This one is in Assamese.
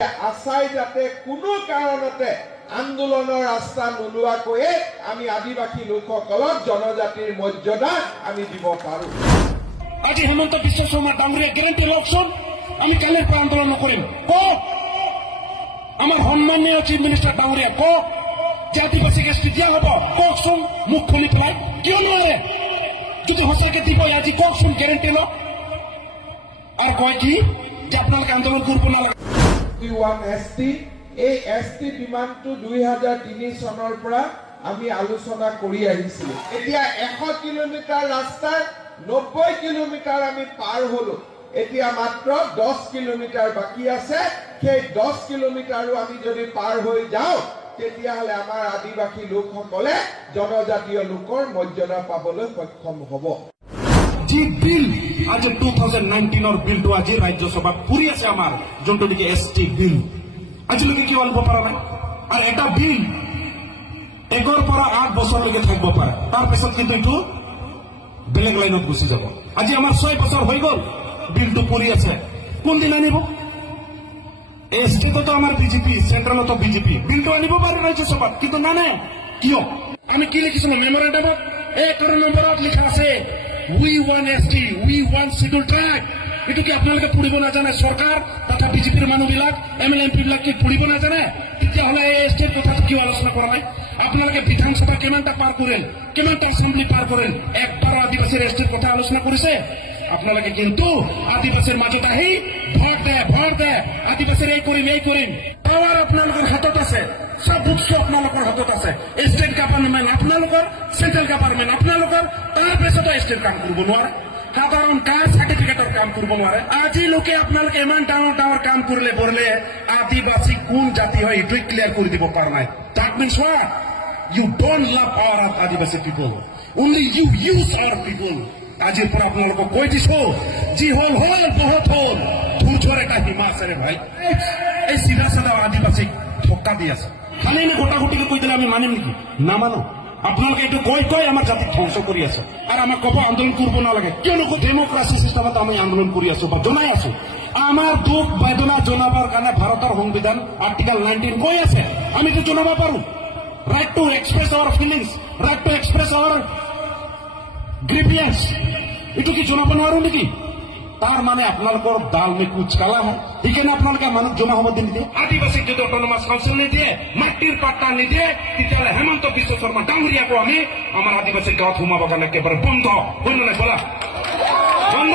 আশাই যাতে কোনো কাৰণতে আন্দোলনৰ ৰাস্তা নোলোৱাকৈয়ে আমি আদিবাসী লোকসকলক জনজাতিৰ মৰ্যাদা আমি দিব পাৰো। আজি হেমন্ত বিশ্ব শৰ্মা ডাঙৰীয়া গ্যাৰেণ্টি লওকচোন, আমি কালিৰ পৰা আন্দোলন নকৰিম। কওক আমাৰ সন্মানীয় চিফ মিনিষ্টাৰ ডাঙৰীয়া, কওক যে আদিবাসীক এছটি দিয়া হ'ব। কওকচোন মুখ খুলি পেলাই, কিয় নোৱাৰে? যদি সঁচাকে দিব আজি কওকচোন, গ্যাৰেণ্টি লওক। আৰু কয় কি যে আপোনালোকে আন্দোলন কৰিব নালাগে। এই এছটি বিমানটো 2003 চনৰ পৰা আমি আলোচনা কৰি আহিছিলো। এতিয়া 100 কিলোমিটাৰ ৰাস্তাৰ 90 কিলোমিটাৰ আমি পাৰ হলো। এতিয়া মাত্ৰ 10 কিলোমিটাৰ বাকী আছে। সেই 10 কিলোমিটাৰো আমি যদি পাৰ হৈ যাওঁ তেতিয়াহ'লে আমাৰ আদিবাসী লোকসকলে জনজাতীয় লোকৰ মৰ্যাদা পাবলৈ সক্ষম হ'ব। যি বিল আজি 2019 বিলটো আজি ৰাজ্যসভাত পৰি আছে, আমাৰ যোনটো নেকি এছটি বিল, আজিলৈকে কিয় আনিব পৰা নাই? আৰু এটা বিল 1 পৰা 8 বছৰলৈকে থাকিব পাৰে, তাৰপিছত কিন্তু এইটো বেলেগ লাইনত গুচি যাব। আজি আমাৰ 6 বছৰ হৈ গ'ল, বিলটো পৰি আছে। কোনদিন আনিব? ষ্টেটতো আমাৰ বিজেপি, চেন্ট্ৰেলতো বিজেপি। বিলটো আনিব পাৰে ৰাজ্যসভাত, কিন্তু নানে। কিয়? আমি কি লিখিছিলো মেমৰেণ্ডামত? 1 নম্বৰত লিখা আছে we want ST, we want scheduled tribe. এটু কি আপোনালোকে পঢ়িব নাজানে? সরকার তথা বিজেপির মানুষবিলাক এমএলএ এমপি বিলাক কি পঢ়িব নাজানে? তেতিয়াহ'লে এই এছটিৰ কথা কিয় আলোচনা কৰা নাই? আপোনালোকে বিধানসভা কিমানটা পাৰ কৰিল, কিমানটা এছেম্বলি পাৰ কৰিল, একবাৰ আদিবাসীৰ এছটিৰ কথা আলোচনা কৰিছে? আপোনালোকে কিন্তু আদিবাসীৰ মাজত আহি ভোট দে আদিবাসীৰ এই কৰিম। পাৱাৰ আপোনালোকৰ হাতত আছে, সব উৎস আপোনালোকৰ হাতত আছে। ষ্টেট গভৰ্ণমেণ্ট আপোনালোকৰ, চেন্ট্ৰেল গভৰ্ণমেণ্ট আপোনালোকৰ, তাৰপিছতো ষ্টেট কাম কৰিব নোৱাৰে। সাধাৰণ কাষ্ট সাৰ্টিফিকেটৰ কাম কৰিব নোৱাৰে। আজি লোকে আপোনালোকে ইমান ডাঙৰ কাম কৰিলে আদিবাসী কোন জাতি হয় এইটোৱে ক্লিয়াৰ কৰি দিব পৰা নাই। That means what? You don't love our Adivasi people. Only you use our people. আজিৰ পৰা আপোনালোকক কৈ দিছো, যি হল বহুত হল, ধৈৰ্যৰ এটা সীমা আছে ৰে ভাই। এই চিধা চাধা আদিবাসীক ধক্কা দি আছে। খালি এনে গোটাগুটিকে কৈ দিলে আমি মানিম নেকি? নামানো। আপোনালোকে এইটো কৈ আমাৰ জাতিক ধ্বংস কৰি আছে। আৰু আমাক ক'ব আন্দোলন কৰিব নালাগে, কিয়নো ডেমক্ৰেচি চিষ্টেমত আমি আন্দোলন কৰি আছো বা জনাই আছো। আমাৰ দুখ বেদনা জনাবৰ কাৰণে ভাৰতৰ সংবিধান আৰ্টিকেল 19 কৈ আছে, আমিতো জনাব পাৰো। Right to express our feelings, right to express our grievance, এইটো কি জনাব নোৱাৰো নেকি? তাৰ মানে আপোনালোকৰ দাল মে কুচ কালা হয়। সেইকাৰণে আপোনালোকে মানুহ জমা হ'ব নিদিয়ে। আদিবাসীক যদি অট'নমাছ কাউন্সিল নিদিয়ে, মাটিৰ পাট্টা নিদিয়ে, তেতিয়াহ'লে হেমন্ত বিশ্ব শৰ্মা ডাঙৰীয়াকো আমি আমাৰ আদিবাসী গাঁৱত সোমাবৰ কাৰণে একেবাৰে বন্ধ। হয় নে নাই বলা? বন্ধ।